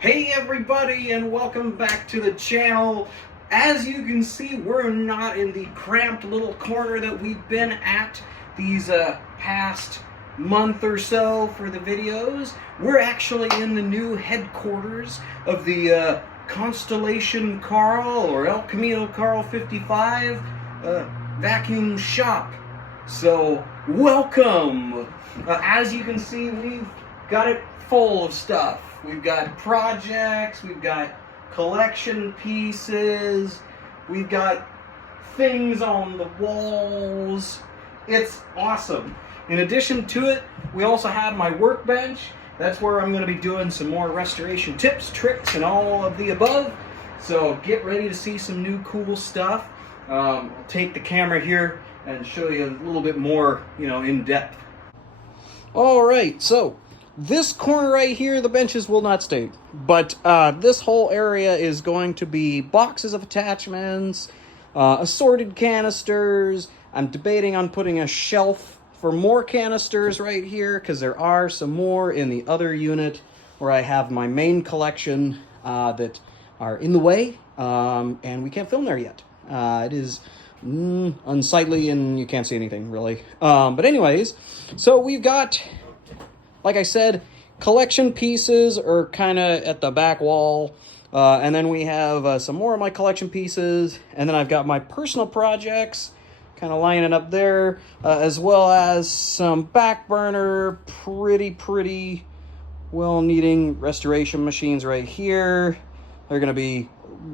Hey everybody, and welcome back to the channel. As you can see, we're not in the cramped little corner that we've been at these past month or so for the videos. We're actually in the new headquarters of the Constellation Carl, or El Camino Carl 55 vacuum shop. So, welcome! As you can see, we've got it full of stuff. We've got projects, we've got collection pieces, we've got things on the walls. It's awesome. In addition to it, we also have my workbench. That's where I'm going to be doing some more restoration tips, tricks, and all of the above. So get ready to see some new cool stuff. I'll take the camera here and show you a little bit more, in depth. All right, so this corner right here, the benches will not stay, but this whole area is going to be boxes of attachments, assorted canisters. I'm debating on putting a shelf for more canisters right here because there are some more in the other unit where I have my main collection that are in the way, and we can't film there yet. It is unsightly and you can't see anything really. But anyways, so we've got, like I said, collection pieces are kind of at the back wall. And then we have some more of my collection pieces. And then I've got my personal projects kind of lining up there, as well as some back burner, pretty well needing restoration machines right here. They're going to be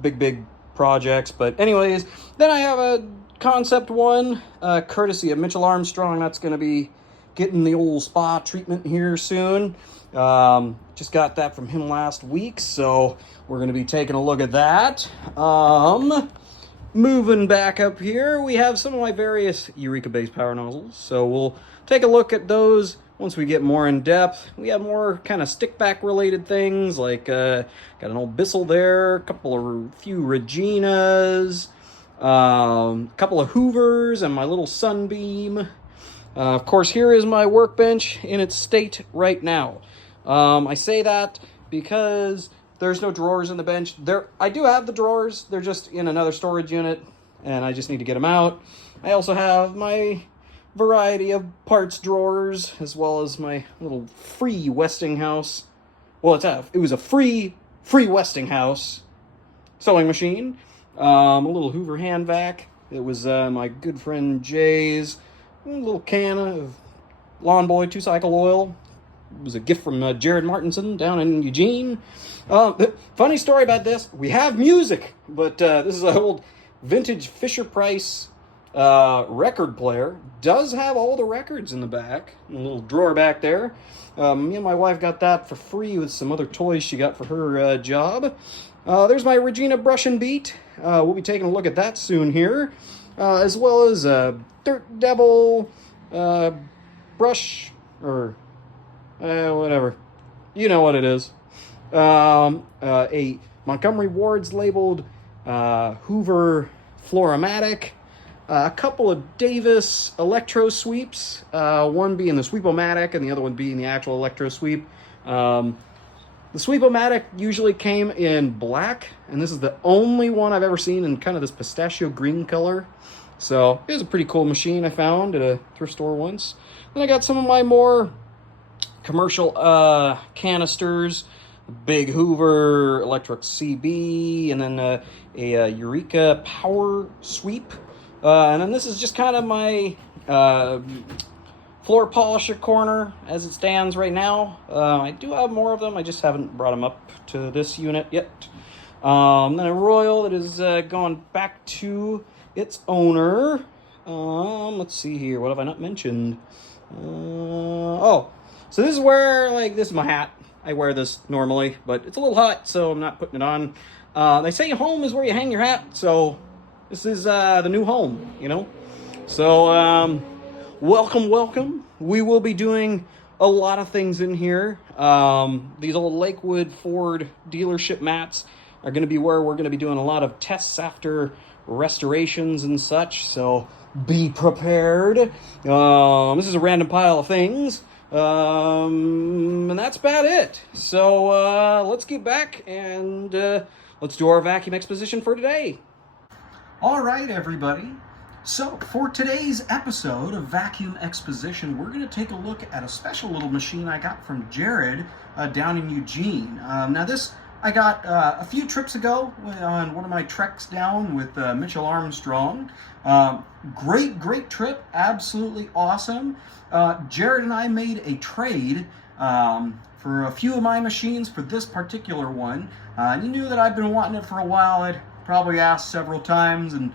big projects. But anyways, then I have a concept one, courtesy of Mitchell Armstrong. That's going to be getting the old spa treatment here soon. Just got that from him last week, so we're going to be taking a look at that. Moving back up here, we have some of my various Eureka-based power nozzles, so we'll take a look at those once we get more in depth. We have more kind of stick-back related things, like got an old Bissell there, a few Reginas, a couple of Hoovers, and my little Sunbeam. Of course, here is my workbench in its state right now. I say that because there's no drawers in the bench. I do have the drawers. They're just in another storage unit, and I just need to get them out. I also have my variety of parts drawers, as well as my little free Westinghouse. Well, it was a free Westinghouse sewing machine. A little Hoover hand vac. It was my good friend Jay's. A little can of Lawn Boy 2-cycle oil. It was a gift from Jared Martinson down in Eugene. Funny story about this. We have music, but this is an old vintage Fisher-Price record player. Does have all the records in the back. A little drawer back there. Me and my wife got that for free with some other toys she got for her job. There's my Regina brush and beat. We'll be taking a look at that soon here. As well as Dirt Devil brush, or whatever. You know what it is. A Montgomery Ward's labeled Hoover Floromatic. A couple of Davis Electro Sweeps. One being the Sweep-O-Matic and the other one being the actual Electro Sweep. The Sweep-O-Matic usually came in black, and this is the only one I've ever seen in kind of this pistachio green color. So it was a pretty cool machine I found at a thrift store once. Then I got some of my more commercial canisters, big Hoover Electric CB, and then a Eureka Power Sweep. And then this is just kind of my floor polisher corner as it stands right now. I do have more of them. I just haven't brought them up to this unit yet. Then a Royal that is going back to its owner. Let's see here. What have I not mentioned? So this is where, this is my hat. I wear this normally, but it's a little hot, so I'm not putting it on. They say home is where you hang your hat, so this is the new home, So, welcome. We will be doing a lot of things in here. These old Lakewood Ford dealership mats are going to be where we're going to be doing a lot of tests after restorations and such, so be prepared. This is a random pile of things. And that's about it. So let's get back and let's do our vacuum exposition for today. All right, everybody. So for today's episode of Vacuum Exposition, we're going to take a look at a special little machine I got from Jared down in Eugene. Now this I got a few trips ago on one of my treks down with Mitchell Armstrong. Great trip, absolutely awesome. Jared and I made a trade for a few of my machines for this particular one. And he knew that I'd been wanting it for a while. I'd probably asked several times, and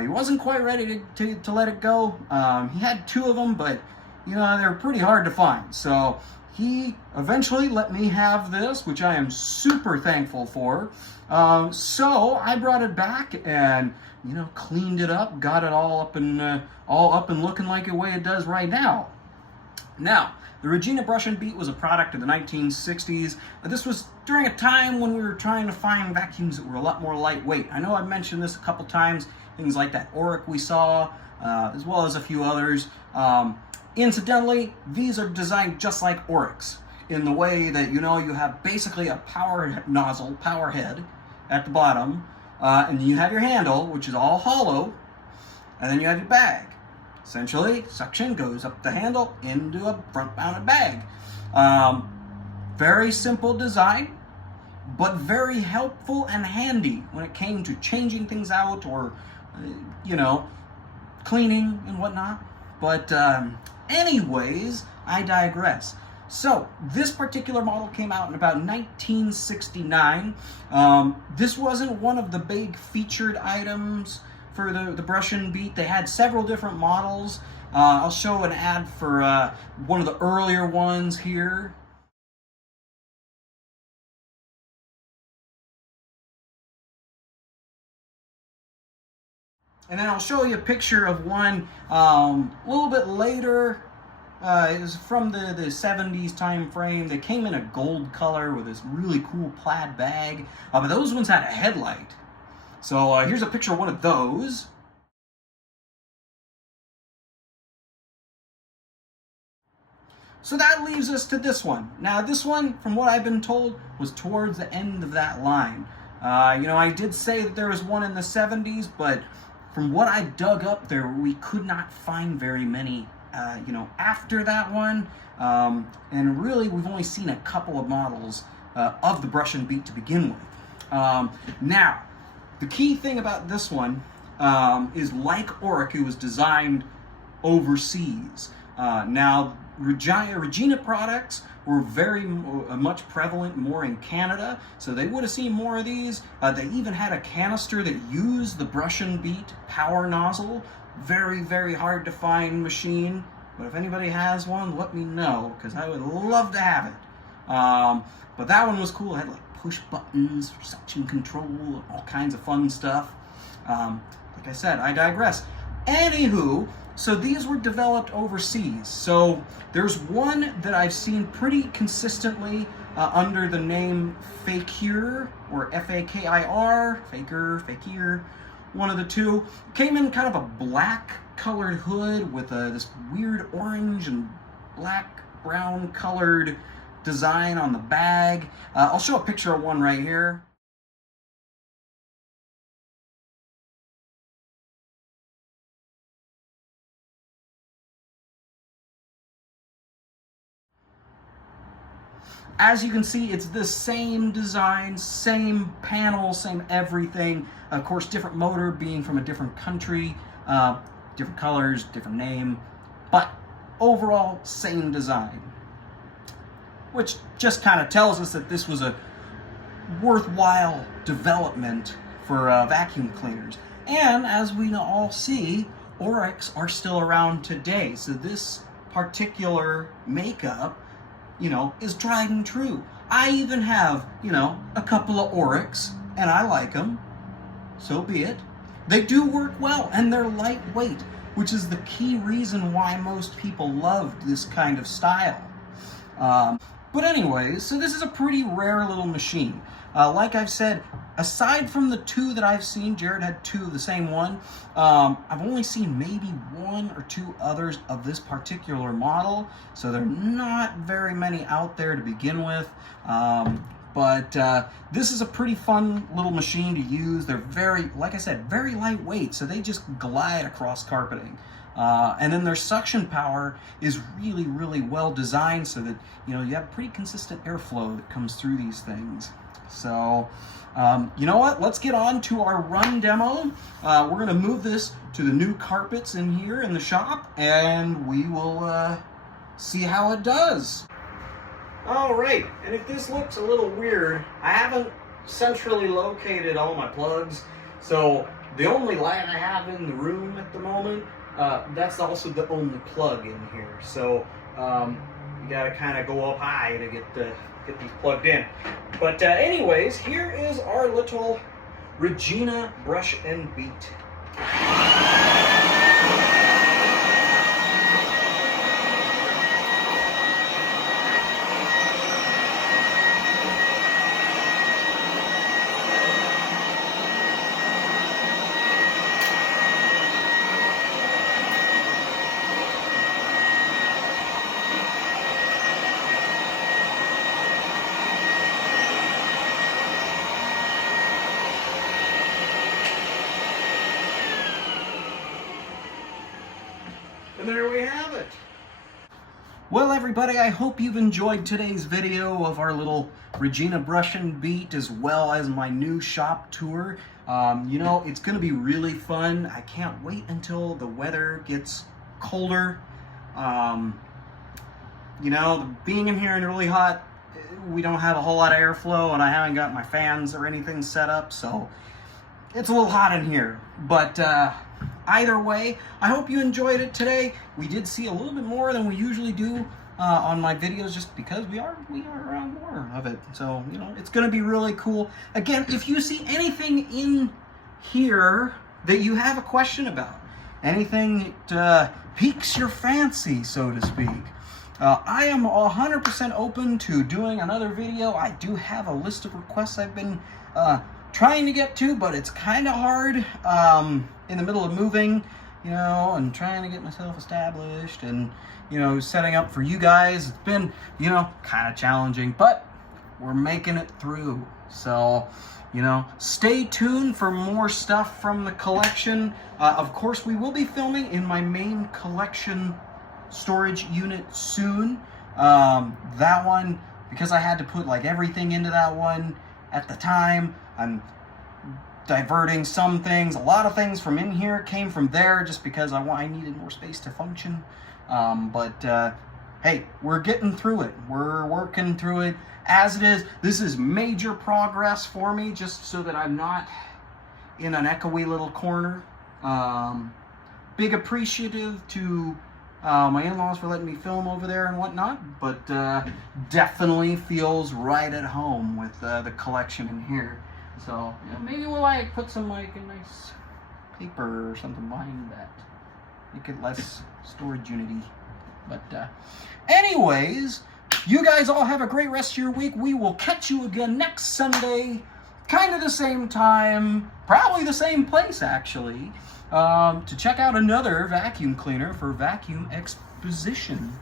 he wasn't quite ready to let it go. He had two of them, but you know, they're pretty hard to find. So he eventually let me have this, which I am super thankful for. So I brought it back and, you know, cleaned it up, got it all up and looking like the way it does right now. Now, the Regina Brush and Beat was a product of the 1960s. This was during a time when we were trying to find vacuums that were a lot more lightweight. I know I've mentioned this a couple times, things like that Auric we saw, as well as a few others. Incidentally, these are designed just like Aurics in the way that, you know, you have basically a power nozzle, power head at the bottom, and you have your handle, which is all hollow, and then you have your bag. Essentially, suction goes up the handle into a front-mounted bag. Very simple design, but very helpful and handy when it came to changing things out or, you know, cleaning and whatnot. But anyways, I digress. So this particular model came out in about 1969. This wasn't one of the big featured items for the Brush and Beat. They had several different models. I'll show an ad for one of the earlier ones here. And then I'll show you a picture of one a little bit later. It was from the 70s time frame. They came in a gold color with this really cool plaid bag. But those ones had a headlight. So here's a picture of one of those. So that leaves us to this one. Now this one, from what I've been told, was towards the end of that line. You know, I did say that there was one in the 70s, but from what I dug up there, we could not find very many, you know, after that one. And really, we've only seen a couple of models of the Brush and Beat to begin with. Now, the key thing about this one is, like Auric, it was designed overseas. Now, Regina products were very much prevalent more in Canada, so they would have seen more of these. They even had a canister that used the Brush and Beat power nozzle. Very hard to find machine, but if anybody has one, let me know, because I would love to have it. But that one was cool. It had like push buttons, suction control, all kinds of fun stuff. Like I said, I digress. Anywho, so these were developed overseas. So there's one that I've seen pretty consistently under the name Fakir, or F-A-K-I-R, Fakir, one of the two. Came in kind of a black colored hood with this weird orange and black brown colored design on the bag. I'll show a picture of one right here. As you can see, it's the same design, same panel, same everything. Of course, different motor being from a different country, different colors, different name, but overall, same design. Which just kind of tells us that this was a worthwhile development for vacuum cleaners. And as we all see, Aurics are still around today. So this particular makeup, you know, is tried and true. I even have, you know, a couple of Aurics, and I like them. So be it. They do work well, and they're lightweight, which is the key reason why most people loved this kind of style. But anyways, so this is a pretty rare little machine. Like I've said, aside from the two that I've seen, Jared had two of the same one. I've only seen maybe one or two others of this particular model, so there are not very many out there to begin with. But this is a pretty fun little machine to use. They're very, like I said, very lightweight, so they just glide across carpeting. And then their suction power is really, really well designed so that, you know, you have pretty consistent airflow that comes through these things. So, you know what? Let's get on to our run demo. We're going to move this to the new carpets in here in the shop, and we will see how it does. All right, and if this looks a little weird, I haven't centrally located all my plugs, so the only light I have in the room at the moment, that's also the only plug in here. So you gotta kind of go up high to get these plugged in. But anyways, here is our little Regina brush and beat. And there we have it. Well, everybody, I hope you've enjoyed today's video of our little Regina brush and beat, as well as my new shop tour. You know, it's going to be really fun. I can't wait until the weather gets colder. You know, being in here and really hot, we don't have a whole lot of airflow, and I haven't got my fans or anything set up, so it's a little hot in here. But either way, I hope you enjoyed it today. We did see a little bit more than we usually do on my videos, just because we are around more of it. So, you know, it's going to be really cool. Again, if you see anything in here that you have a question about, anything that piques your fancy, so to speak, I am 100% open to doing another video. I do have a list of requests I've been trying to get to, but it's kind of hard in the middle of moving, you know, and trying to get myself established and, you know, setting up for you guys. It's been, you know, kind of challenging, but we're making it through. So, you know, stay tuned for more stuff from the collection. Of course, we will be filming in my main collection storage unit soon. That one, because I had to put like everything into that one at the time, I'm diverting some things. A lot of things from in here came from there just because I needed more space to function. But hey, we're getting through it. We're working through it as it is. This is major progress for me, just so that I'm not in an echoey little corner. Big appreciative to my in-laws for letting me film over there and whatnot, but definitely feels right at home with the collection in here. So, you know, maybe we'll like put some like a nice paper or something behind that, make it less storage unity. But anyways, you guys all have a great rest of your week. We will catch you again next Sunday, kind of the same time, probably the same place actually, to check out another vacuum cleaner for Vacuum Exposition.